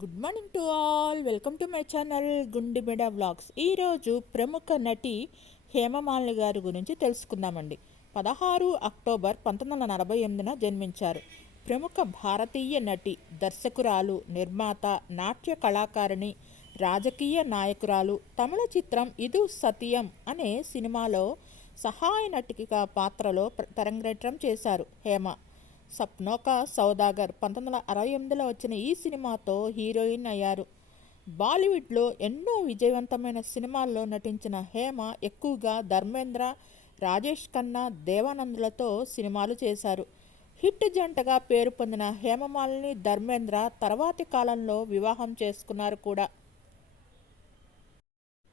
Good morning to all welcome to my channel Gundimeda vlogs ఈరోజు ప్రముఖ నటి హేమమాలిని గారి గురించి తెలుసుకుందామండి. పదహారు అక్టోబర్ పంతొమ్మిది వందల నలభై ఎనిమిదిన జన్మించారు. ప్రముఖ భారతీయ నటి దర్శకురాలు నిర్మాత నాట్య కళాకారిణి రాజకీయ నాయకురాలు తమిళ చిత్రం ఇదు సతీయం అనే సినిమాలో సహాయ నటికిగా పాత్రలో తరంగేట్రం చేశారు హేమ. సప్నోకా సౌదాగర్ పంతొమ్మిది వందల అరవై ఎనిమిదిలో వచ్చిన ఈ సినిమాతో హీరోయిన్ అయ్యారు. బాలీవుడ్లో ఎన్నో విజయవంతమైన సినిమాల్లో నటించిన హేమ ఎక్కువగా ధర్మేంద్ర రాజేష్ ఖన్నా దేవానందులతో సినిమాలు చేశారు. హిట్ జంటగా పేరు పొందిన హేమమాలిని ధర్మేంద్ర తర్వాతి కాలంలో వివాహం చేసుకున్నారు కూడా.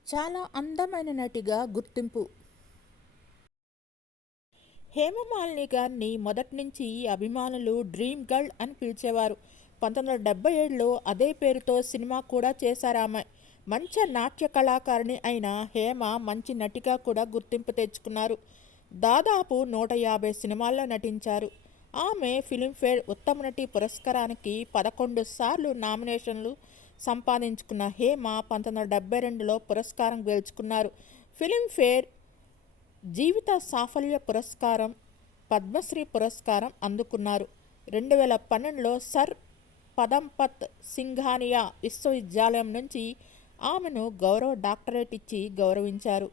చాలా అందమైన నటిగా గుర్తింపు. హేమమాలిని గారిని మొదటి నుంచి అభిమానులు డ్రీమ్ గర్ల్ అని పిలిచేవారు. పంతొమ్మిది వందల డెబ్బై ఏడులో అదే పేరుతో సినిమా కూడా చేశారామె మంచి నాట్య కళాకారిణి అయిన హేమ మంచి నటిగా కూడా గుర్తింపు తెచ్చుకున్నారు. దాదాపు నూట యాభై సినిమాల్లో నటించారు. ఆమె ఫిలింఫేర్ ఉత్తమ నటి పురస్కారానికి పదకొండు సార్లు నామినేషన్లు సంపాదించుకున్న హేమ పంతొమ్మిది వందల డెబ్బై రెండులో పురస్కారం గెలుచుకున్నారు. ఫిలింఫేర్ జీవిత సాఫల్య పురస్కారం పద్మశ్రీ పురస్కారం అందుకున్నారు. రెండు వేల పన్నెండులో సర్ పదంపత్ సింఘానియా విశ్వవిద్యాలయం నుంచి ఆమెను గౌరవ డాక్టరేట్ ఇచ్చి గౌరవించారు.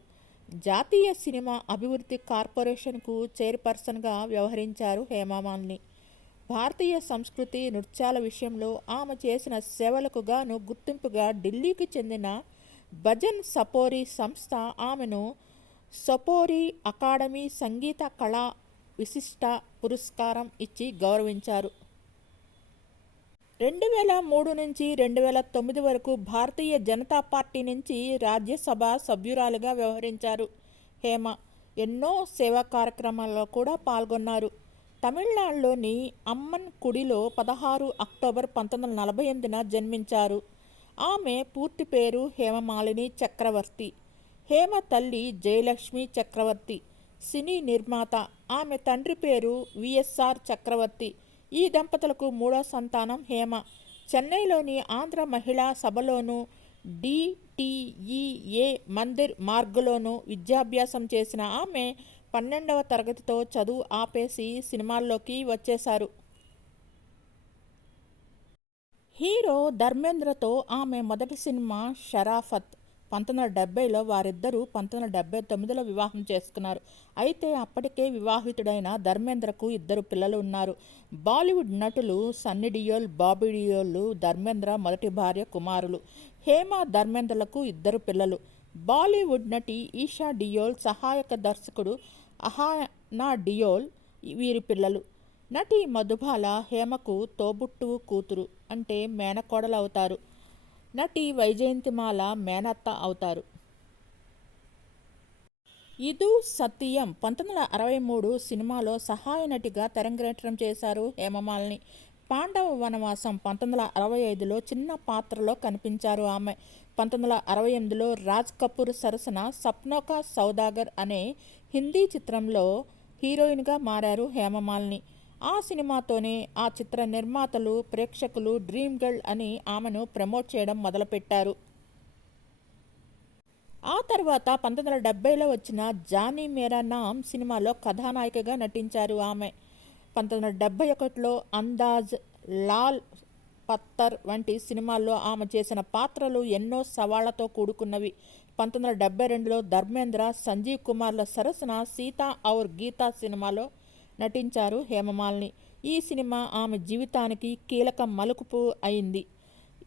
జాతీయ సినిమా అభివృద్ధి కార్పొరేషన్కు చైర్పర్సన్గా వ్యవహరించారు హేమామాలిని. భారతీయ సంస్కృతి నృత్యాల విషయంలో ఆమె చేసిన సేవలకు గాను గుర్తింపుగా ఢిల్లీకి చెందిన భజన్ సపోరి సంస్థ ఆమెను సపోరి అకాడమీ సంగీత కళా విశిష్ట పురస్కారం ఇచ్చి గౌరవించారు. రెండు వేల మూడు నుంచి రెండు వేల తొమ్మిది వరకు భారతీయ జనతా పార్టీ నుంచి రాజ్యసభ సభ్యురాలుగా వ్యవహరించారు. హేమ ఎన్నో సేవా కార్యక్రమాల్లో కూడా పాల్గొన్నారు. తమిళనాడులోని అమ్మన్ కుడిలో పదహారు అక్టోబర్ పంతొమ్మిది వందల నలభై ఎనిమిదిన జన్మించారు. ఆమె పూర్తి పేరు హేమమాలిని చక్రవర్తి. హేమ తల్లి జయలక్ష్మి చక్రవర్తి సినీ నిర్మాత. ఆమె తండ్రి పేరు విఎస్ఆర్ చక్రవర్తి. ఈ దంపతులకు మూడో సంతానం హేమ. చెన్నైలోని ఆంధ్ర మహిళా సభలోను డిటిఈఏ మందిర్ మార్గులోను విద్యాభ్యాసం చేసిన ఆమె పన్నెండవ తరగతితో చదువు ఆపేసి సినిమాల్లోకి వచ్చేశారు. హీరో ధర్మేంద్రతో ఆమె మొదటి సినిమా షరాఫత్. పంతొమ్మిది వందల డెబ్బైలో వారిద్దరూ పంతొమ్మిది వందల డెబ్బై తొమ్మిదిలో వివాహం చేసుకున్నారు. అయితే అప్పటికే వివాహితుడైన ధర్మేంద్రకు ఇద్దరు పిల్లలు ఉన్నారు. బాలీవుడ్ నటులు సన్నీ డియోల్ బాబీ డియోల్ ధర్మేంద్ర మొదటి భార్య కుమారులు. హేమ ధర్మేంద్రలకు ఇద్దరు పిల్లలు. బాలీవుడ్ నటి ఈషా డియోల్ సహాయక దర్శకుడు అహానా డియోల్ వీరి పిల్లలు. నటి మధుబాల హేమకు తోబుట్టువు కూతురు అంటే మేనకోడలు అవుతారు నటి వైజయంతిమాల మేనత్త అవుతారు. ఇదు సత్యం. పంతొమ్మిది వందల అరవై మూడు సినిమాలో సహాయ నటిగా తెరంగేట్రం చేశారు హేమమాలిని. పాండవ వనవాసం పంతొమ్మిది వందల అరవై ఐదులో చిన్న పాత్రలో కనిపించారు ఆమె. పంతొమ్మిది వందల అరవై ఎనిమిదిలో రాజ్ కపూర్ సరసన సప్నోకా సౌదాగర్ అనే హిందీ చిత్రంలో హీరోయిన్గా మారారు హేమమాలిని. ఆ సినిమాతోనే ఆ చిత్ర నిర్మాతలు ప్రేక్షకులు డ్రీమ్ గర్ల్ అని ఆమెను ప్రమోట్ చేయడం మొదలుపెట్టారు. ఆ తర్వాత పంతొమ్మిది వందల డెబ్బైలో వచ్చిన జానీ మేరా నామ్ సినిమాలో కథానాయికగా నటించారు ఆమె. పంతొమ్మిది వందల డెబ్బై ఒకటిలో అందాజ్ లాల్ పత్తర్ వంటి సినిమాల్లో ఆమె చేసిన పాత్రలు ఎన్నో సవాళ్ళతో కూడుకున్నవి. పంతొమ్మిది వందల డెబ్బై రెండులో ధర్మేంద్ర సంజీవ్ కుమార్ల సరసన సీతా ఔర్ గీతా సినిమాలో నటించారు హేమమాలిని. ఈ సినిమా ఆమె జీవితానికి కీలక మలుపుపు అయింది.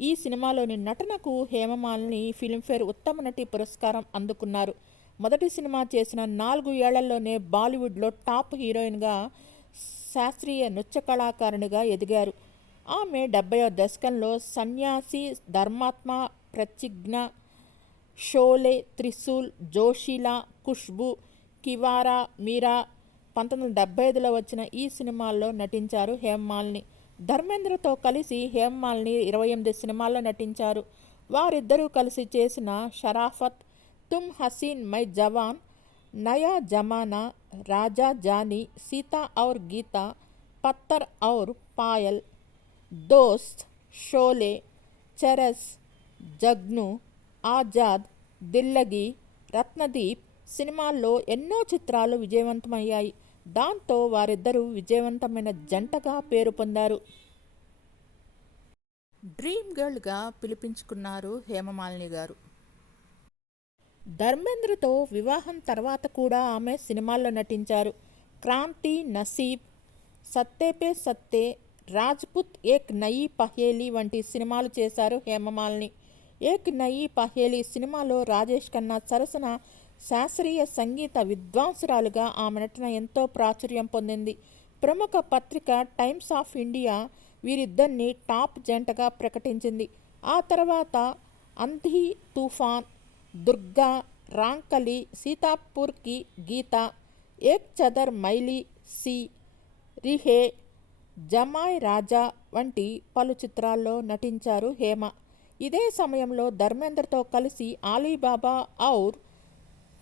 ఈ సినిమాలోని నటనకు హేమమాలిని ఫిల్మ్ఫేర్ ఉత్తమ నటి పురస్కారం అందుకున్నారు. మొదటి సినిమా చేసిన నాలుగు ఏళ్ళలోనే బాలీవుడ్లో టాప్ హీరోయిన్గా శాస్త్రీయ నృత్య కళాకారునిగా ఎదిగారు. ఆమె డెబ్బైవ దశకంలో సన్యాసి ధర్మాత్మ ప్రతిజ్ఞ షోలే త్రిశూల్ జోషిలా ఖుష్బు కివారా మీరా పంతొమ్మిది వందల డెబ్బై ఐదులో వచ్చిన ఈ సినిమాల్లో నటించారు హేమ్మాల్ని ధర్మేంద్రతో కలిసి హేమ్మాల్ని ఇరవై ఎనిమిది సినిమాల్లో నటించారు. వారిద్దరూ కలిసి చేసిన షరాఫత్ తుమ్ హసీన్ మై జవాన్ నయా జమానా రాజా జానీ సీతా ఔర్ గీతా పత్తర్ ఔర్ పాయల్ దోస్త్ షోలే చరస్ జగ్ను ఆజాద్ దిల్లగి రత్నదీప్ సినిమాల్లో ఎన్నో చిత్రాలు విజయవంతమయ్యాయి. దాంతో వారిద్దరూ విజయవంతమైన జంటగా పేరు పొందారు. డ్రీమ్ గర్ల్గా పిలిపించుకున్నారు హేమమాలిని గారు. ధర్మేంద్రతో వివాహం తర్వాత కూడా ఆమె సినిమాల్లో నటించారు. క్రాంతి నసీబ్ సత్తే పే సత్తే రాజ్పుత్ ఏక్ నయీ పహేలి వంటి సినిమాలు చేశారు హేమమాలిని. ఏక్ నయీ పహేలి సినిమాలో రాజేష్ ఖన్నా సరసన శాస్త్రీయ సంగీత విద్వాంసురాలుగా ఆమె నటన ఎంతో ప్రాచుర్యం పొందింది. ప్రముఖ పత్రిక టైమ్స్ ఆఫ్ ఇండియా వీరిద్దరిని టాప్ జంటగా ప్రకటించింది. ఆ తర్వాత అంధీ తుఫాన్ దుర్గా రాంకలి సీతాపూర్కి గీత ఏక్ చదర్ మైలి సి రిహే జమాయ్ రాజా వంటి పలు చిత్రాల్లో నటించారు హేమ. ఇదే సమయంలో ధర్మేంద్రతో కలిసి ఆలీబాబా ఔర్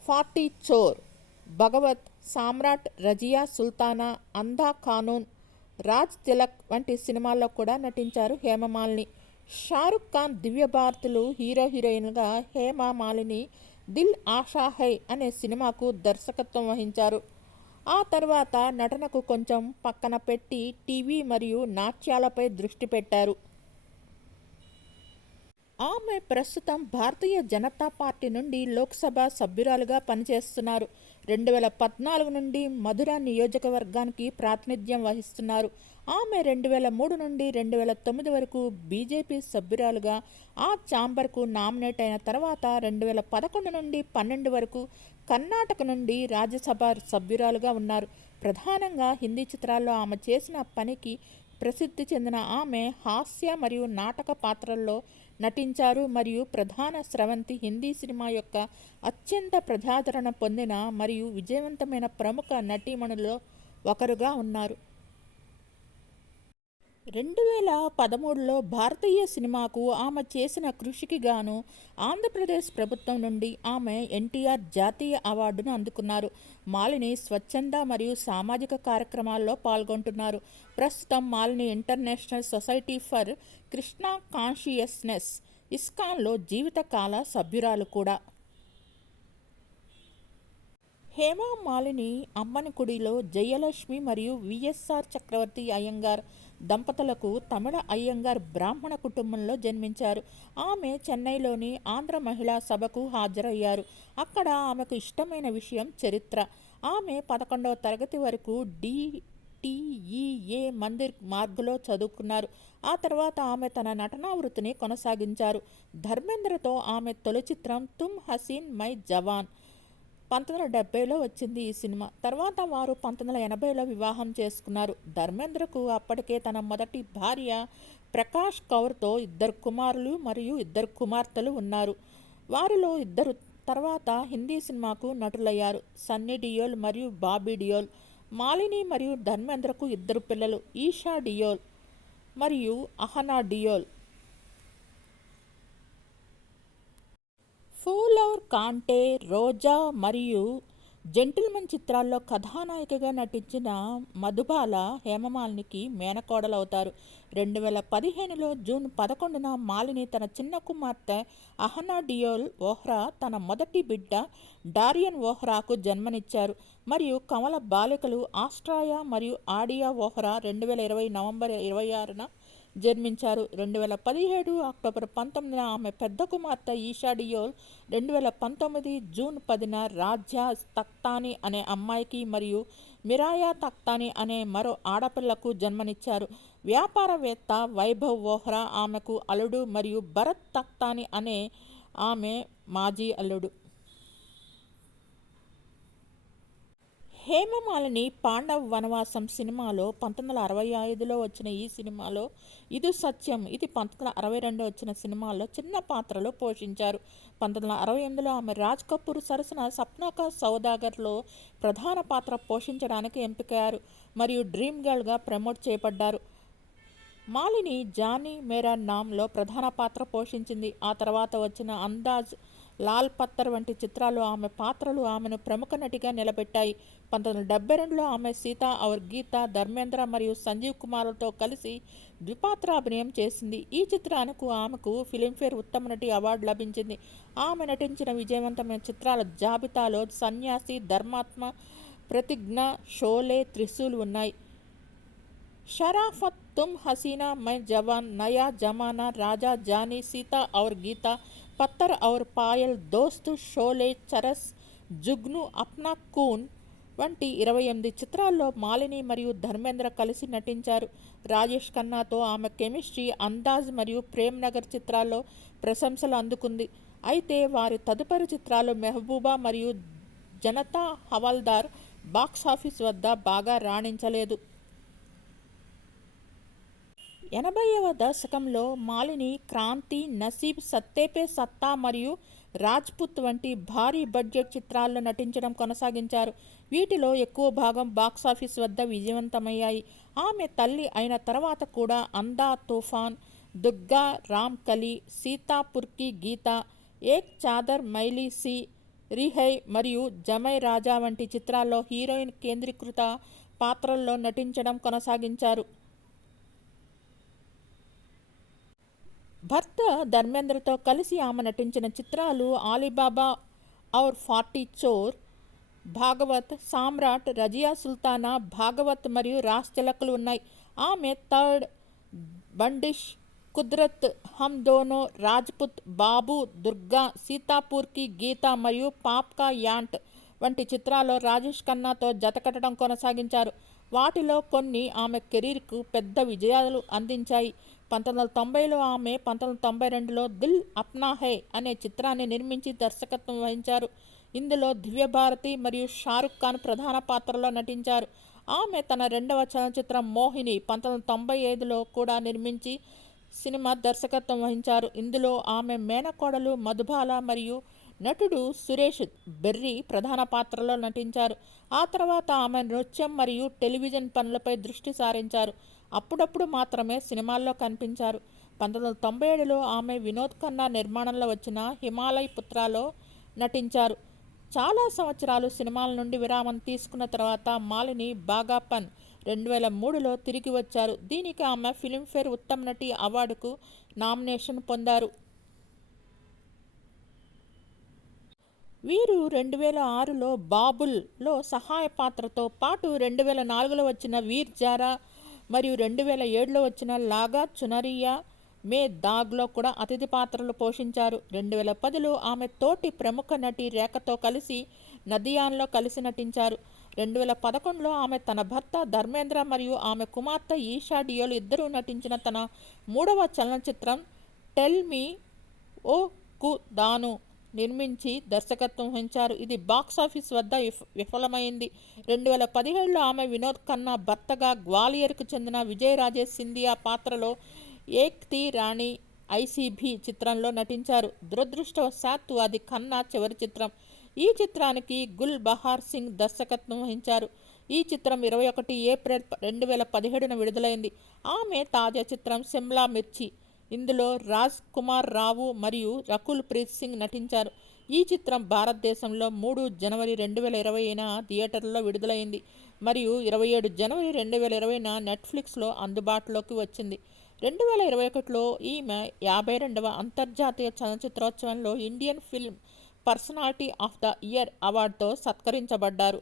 ఫార్టీ చోర్ భగవత్ సామ్రాట్ రజియా సుల్తానా అంధా ఖానూన్ రాజ్ తిలక్ వంటి సినిమాల్లో కూడా నటించారు హేమమాలిని. షారుఖ్ ఖాన్ దివ్య భారతులు హీరో హీరోయిన్గా హేమ మాలిని దిల్ ఆషా హై అనే సినిమాకు దర్శకత్వం వహించారు. ఆ తర్వాత నటనకు కొంచెం పక్కన పెట్టి టీవీ మరియు నాట్యాలపై దృష్టి పెట్టారు. ఆమె ప్రస్తుతం భారతీయ జనతా పార్టీ నుండి లోక్సభ సభ్యురాలుగా పనిచేస్తున్నారు. రెండు వేల పద్నాలుగు నుండి మధుర నియోజకవర్గానికి ప్రాతినిధ్యం వహిస్తున్నారు. ఆమె రెండు వేల మూడు నుండి రెండు వేల తొమ్మిది వరకు బీజేపీ సభ్యురాలుగా ఆ ఛాంబర్కు నామినేట్ అయిన తర్వాత రెండు వేల పదకొండు నుండి పన్నెండు వరకు కర్ణాటక నుండి రాజ్యసభ సభ్యురాలుగా ఉన్నారు. ప్రధానంగా హిందీ చిత్రాల్లో ఆమె చేసిన పనికి ప్రసిద్ధి చెందిన ఆమె హాస్య మరియు నాటక పాత్రల్లో నటించారు మరియు ప్రధాన స్రవంతి హిందీ సినిమా యొక్క అత్యంత ప్రజాదరణ పొందిన మరియు విజయవంతమైన ప్రముఖ నటీమణుల్లో ఒకరుగా ఉన్నారు. రెండు వేల పదమూడులో భారతీయ సినిమాకు ఆమె చేసిన కృషికి గాను ఆంధ్రప్రదేశ్ ప్రభుత్వం నుండి ఆమె ఎన్టీఆర్ జాతీయ అవార్డును అందుకున్నారు. మాలిని స్వచ్ఛంద మరియు సామాజిక కార్యక్రమాల్లో పాల్గొంటున్నారు. ప్రస్తుతం Malini International Society for Krishna Consciousness ఇస్కాన్లో జీవితకాల సభ్యురాలు కూడా. హేమా మాలిని అమ్మనికుడిలో జయలక్ష్మి మరియు విఎస్ఆర్ చక్రవర్తి అయ్యంగార్ దంపతులకు తమిళ అయ్యంగార్ బ్రాహ్మణ కుటుంబంలో జన్మించారు. ఆమె చెన్నైలోని ఆంధ్ర మహిళా సభకు హాజరయ్యారు. అక్కడ ఆమెకు ఇష్టమైన విషయం చరిత్ర. ఆమె పదకొండవ తరగతి వరకు డి టిఈఏ మందిర్ మార్గులో చదువుకున్నారు. ఆ తర్వాత ఆమె తన నటనా వృత్తిని కొనసాగించారు. ధర్మేంద్రతో ఆమె తొలి చిత్రం తుమ్ హసీన్ మై జవాన్. పంతొమ్మిది వందల డెబ్బైలో వచ్చింది ఈ సినిమా. తర్వాత వారు పంతొమ్మిది వందల ఎనభైలో వివాహం చేసుకున్నారు. ధర్మేంద్రకు అప్పటికే తన మొదటి భార్య ప్రకాష్ కౌర్తో ఇద్దరు కుమారులు మరియు ఇద్దరు కుమార్తెలు ఉన్నారు. వారిలో ఇద్దరు తర్వాత హిందీ సినిమాకు నటులయ్యారు. సన్నీ డియోల్ మరియు బాబీ డియోల్ మాలిని మరియు ధర్మేంద్రకు ఇద్దరు పిల్లలు ఈషా డియోల్ మరియు అహనా డియోల్. ఫూల్ ఔర్ కాంటే రోజా మరియు జెంటిల్మెన్ చిత్రాల్లో కథానాయికగా నటించిన మధుబాల హేమమాలినికి మేనకోడలవుతారు. రెండు వేల పదిహేనులో జూన్ పదకొండున మాలిని తన చిన్న కుమార్తె అహనా డియోల్ ఓహ్రా తన మొదటి బిడ్డ డారియన్ ఓహ్రాకు జన్మనిచ్చారు. మరియు కమల బాలికలు ఆస్ట్రాయా మరియు ఆడియా ఓహ్రా రెండు వేల ఇరవై నవంబర్ ఇరవై ఆరున జన్మించారు. రెండు వేల పదిహేడు అక్టోబర్ పంతొమ్మిదిన ఆమె పెద్ద కుమార్తె ఈషా డియోల్ రెండు వేల పంతొమ్మిది జూన్ పదిన రాజ్యా తక్తాని అనే అమ్మాయికి మరియు మిరాయా తక్తాని అనే మరో ఆడపిల్లకు జన్మనిచ్చారు. వ్యాపారవేత్త వైభవ్ వోహ్రా ఆమెకు అల్లుడు మరియు భరత్ తక్తాని అనే ఆమె మాజీ అల్లుడు. హేమమాలని పాండవ్ వనవాసం సినిమాలో పంతొమ్మిది వందల అరవై ఐదులో వచ్చిన ఈ సినిమాలో ఇది సత్యం ఇది పంతొమ్మిది వందల అరవై రెండు వచ్చిన సినిమాల్లో చిన్న పాత్రలో పోషించారు. పంతొమ్మిది వందల అరవై ఎనిమిదిలో ఆమె రాజ్ కపూర్ సరసన సప్నాక సౌదాగర్లో ప్రధాన పాత్ర పోషించడానికి ఎంపికయ్యారు మరియు డ్రీమ్ గర్ల్గా ప్రమోట్ చేయబడ్డారు. మాలిని జానీ మేరా నామ్లో ప్రధాన పాత్ర పోషించింది. ఆ తర్వాత వచ్చిన అందాజ్ లాల్ పత్తర్ వంటి చిత్రాలు ఆమె పాత్రలు ఆమెను ప్రముఖ నటిగా నిలబెట్టాయి. పంతొమ్మిది వందల డెబ్బై రెండులో ఆమె సీత ఔర్ గీత ధర్మేంద్ర మరియు సంజీవ్ కుమార్లతో కలిసి ద్విపాత్రాభినయం చేసింది. ఈ చిత్రానికి ఆమెకు ఫిలింఫేర్ ఉత్తమ నటి అవార్డు లభించింది. ఆమె నటించిన విజయవంతమైన చిత్రాల జాబితాలో సన్యాసి ధర్మాత్మ ప్రతిజ్ఞ షోలే త్రిశూల్ ఉన్నాయి. షరాఫత్ తుమ్ హసీనా మై జవాన్ నయా జమానా రాజా జానీ సీత ఔర్ గీత పత్తర్ ఔర్ పాయల్ దోస్త్ షోలే చరస్ జుగ్ను అప్నా కూన్ వంటి ఇరవై ఎనిమిది చిత్రాల్లో మాలిని మరియు ధర్మేంద్ర కలిసి నటించారు. రాజేష్ ఖన్నాతో ఆమె కెమిస్ట్రీ అందాజ్ మరియు ప్రేమ్ నగర్ చిత్రాల్లో ప్రశంసలు అందుకుంది. అయితే వారి తదుపరి చిత్రాలు మెహబూబా మరియు జనతా హవాల్దార్ బాక్సాఫీస్ వద్ద బాగా రాణించలేదు. ఎనభైవ దశకంలో మాలిని క్రాంతి నసీబ్ సత్తేపే సత్తా మరియు రాజ్పుత్ వంటి భారీ బడ్జెట్ చిత్రాల్లో నటించడం కొనసాగించారు. వీటిలో ఎక్కువ భాగం బాక్సాఫీస్ వద్ద విజయవంతమయ్యాయి. ఆమె తల్లి అయిన తర్వాత కూడా అందా తుఫాన్ దుర్గా రామ్ కలి సీతాపుర్కి గీత ఏక్ చాదర్ మైలీ సి రిహై మరియు జమై రాజా వంటి చిత్రాల్లో హీరోయిన్ కేంద్రీకృత పాత్రల్లో నటించడం కొనసాగించారు. భర్త ధర్మేంద్రతో కలిసి ఆమె నటించిన చిత్రాలు ఆలీబాబా ఔర్ ఫార్టీ చోర్ భాగవత్ సామ్రాట్ రజియా సుల్తానా భాగవత్ మరియు రాస్ తిలకులు ఉన్నాయి. ఆమె థర్డ్ బండిష్ కుద్రత్ హమ్ దోనో రాజ్పుత్ బాబు దుర్గా సీతాపూర్కి గీత మరియు పాప్కా యాంట్ వంటి చిత్రాల్లో రాజేష్ ఖన్నాతో జతకట్టడం కొనసాగించారు. వాటిలో కొన్ని ఆమె కెరీర్కు పెద్ద విజయాలు అందించాయి. పంతొమ్మిది వందల తొంభైలో ఆమె పంతొమ్మిది వందల తొంభై రెండులో దిల్ అప్నా హై అనే చిత్రాన్ని నిర్మించి దర్శకత్వం వహించారు. ఇందులో దివ్యభారతి మరియు షారుఖ్ ఖాన్ ప్రధాన పాత్రలో నటించారు. ఆమె తన రెండవ చలనచిత్రం మోహిని పంతొమ్మిది వందల తొంభై ఐదులో కూడా నిర్మించి సినిమా దర్శకత్వం వహించారు. ఇందులో ఆమె మేనకోడలు మధుబాల మరియు నటుడు సురేష్ బెర్రీ ప్రధాన పాత్రలో నటించారు. ఆ తర్వాత ఆమె నృత్యం మరియు టెలివిజన్ పనులపై దృష్టి సారించారు. అప్పుడప్పుడు మాత్రమే సినిమాల్లో కనిపించారు. పంతొమ్మిది వందల తొంభై ఏడులో ఆమె వినోద్ ఖన్నా నిర్మాణంలో వచ్చిన హిమాలయ్ పుత్రాలో నటించారు. చాలా సంవత్సరాలు సినిమాల నుండి విరామం తీసుకున్న తర్వాత మాలిని బాగాపన్ రెండు వేల మూడులో తిరిగి వచ్చారు. దీనికి ఆమె ఫిలింఫేర్ ఉత్తమ నటి అవార్డుకు నామినేషన్ పొందారు. వీరు రెండు వేల ఆరులో బాబుల్లో సహాయ పాత్రతో పాటు రెండు వేల నాలుగులో వచ్చిన వీర్ జారా మరియు రెండు వేల ఏడులో వచ్చిన లాగా చునరియా మే దాగ్లో కూడా అతిథి పాత్రలు పోషించారు. రెండు వేల పదిలో ఆమె తోటి ప్రముఖ నటి రేఖతో కలిసి నదియాన్లో కలిసి నటించారు. రెండు వేల పదకొండులో ఆమె తన భర్త ధర్మేంద్ర మరియు ఆమె కుమార్తె ఈషా డియోలు ఇద్దరూ నటించిన తన మూడవ చలనచిత్రం టెల్ మీ ఓ కు దాను. నిర్మించి దర్శకత్వం వహించారు. ఇది బాక్సాఫీస్ వద్ద విఫ విఫలమైంది. రెండు వేల పదిహేడులో ఆమె వినోద్ ఖన్నా భర్తగా గ్వాలియర్కు చెందిన విజయ్ రాజేష్ సింధియా పాత్రలో ఏక్ తీ రాణి ఐసీబీ చిత్రంలో నటించారు. దురదృష్టవశాత్తు అది ఖన్నా చివరి చిత్రం. ఈ చిత్రానికి గుల్ బహార్ సింగ్ దర్శకత్వం వహించారు. ఈ చిత్రం ఇరవై ఒకటి ఏప్రిల్ రెండు వేల పదిహేడున విడుదలైంది. ఆమె తాజా చిత్రం సిమ్లా మిర్చి. ఇందులో రాజ్ కుమార్ రావు మరియు రకుల్ ప్రీత్ సింగ్ నటించారు. ఈ చిత్రం భారతదేశంలో మూడు జనవరి రెండు వేల ఇరవైన థియేటర్లో విడుదలైంది మరియు ఇరవై ఏడు జనవరి రెండు వేల ఇరవైన నెట్ఫ్లిక్స్లో అందుబాటులోకి వచ్చింది. రెండు వేల ఇరవై ఒకటిలో ఈమె యాభై రెండవ అంతర్జాతీయ చలనచిత్రోత్సవంలో Indian film personality of the year అవార్డుతో సత్కరించబడ్డారు.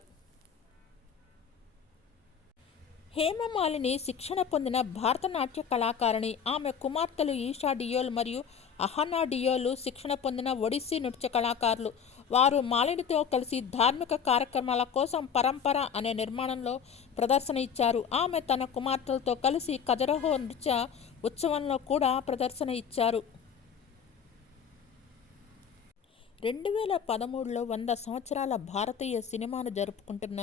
హేమమాలిని శిక్షణ పొందిన భారతనాట్య కళాకారిణి. ఆమె కుమార్తెలు ఈషా డియోల్ మరియు అహనా డియోలు శిక్షణ పొందిన ఒడిస్సీ నృత్య కళాకారులు. వారు మాలినితో కలిసి ధార్మిక కార్యక్రమాల కోసం పరంపర అనే నిర్మాణంలో ప్రదర్శన ఇచ్చారు. ఆమె తన కుమార్తెలతో కలిసి కజరహో నృత్య ఉత్సవంలో కూడా ప్రదర్శన ఇచ్చారు. రెండు వేల పదమూడులో వంద సంవత్సరాల భారతీయ సినిమాను జరుపుకుంటున్న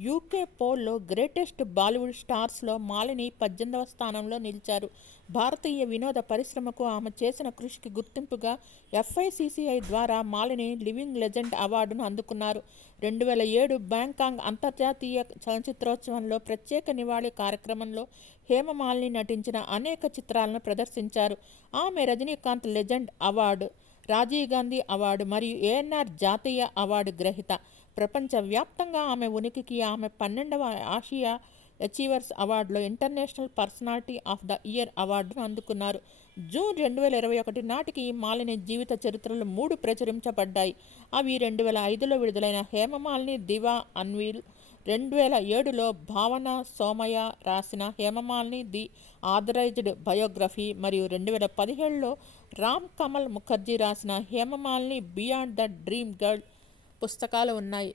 యూకే పోల్లో గ్రేటెస్ట్ బాలీవుడ్ స్టార్స్లో మాలిని పద్దెనిమిదవ స్థానంలో నిలిచారు. భారతీయ వినోద పరిశ్రమకు ఆమె చేసిన కృషికి గుర్తింపుగా ఎఫ్ఐసిసిఐ ద్వారా మాలిని లివింగ్ లెజెండ్ అవార్డును అందుకున్నారు. రెండు వేల ఏడు బ్యాంకాంగ్ అంతర్జాతీయ చలనచిత్రోత్సవంలో ప్రత్యేక నివాళి కార్యక్రమంలో హేమమాలిని నటించిన అనేక చిత్రాలను ప్రదర్శించారు. ఆమె Rajinikanth legend award Rajiv Gandhi award మరియు ఏఎన్ఆర్ జాతీయ అవార్డు గ్రహీత. ప్రపంచవ్యాప్తంగా ఆమె ఉనికికి ఆమె పన్నెండవ Asia achievers అవార్డులో international personality of the year అవార్డును అందుకున్నారు. జూన్ రెండు వేల ఇరవై ఒకటి నాటికి ఈ మాలిని జీవిత చరిత్రలు మూడు ప్రచురించబడ్డాయి. అవి రెండు వేల ఐదులో విడుదలైన హేమమాలిని దివా అన్వీల్ రెండు వేల ఏడులో భావన సోమయ్య రాసిన హేమమాలిని ది ఆథరైజ్డ్ బయోగ్రఫీ మరియు రెండు వేల పదిహేడులో రామ్ కమల్ ముఖర్జీ రాసిన Hema Malini beyond the dream girl పుస్తకాలు ఉన్నాయి.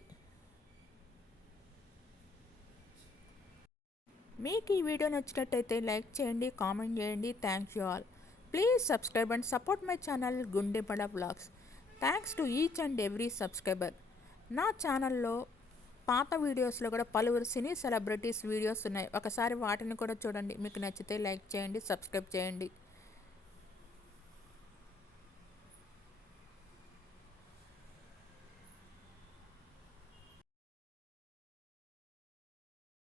మీకు ఈ వీడియో నచ్చినట్టయితే లైక్ చేయండి కామెంట్ చేయండి. Thank you all. Please subscribe and support my channel గుండెపడ blogs thanks to each and every subscriber. నా ఛానల్లో పాత వీడియోస్లో కూడా పలువురు సినీ సెలబ్రిటీస్ వీడియోస్ ఉన్నాయి. ఒకసారి వాటిని కూడా చూడండి. మీకు నచ్చితే లైక్ చేయండి సబ్స్క్రైబ్ చేయండి.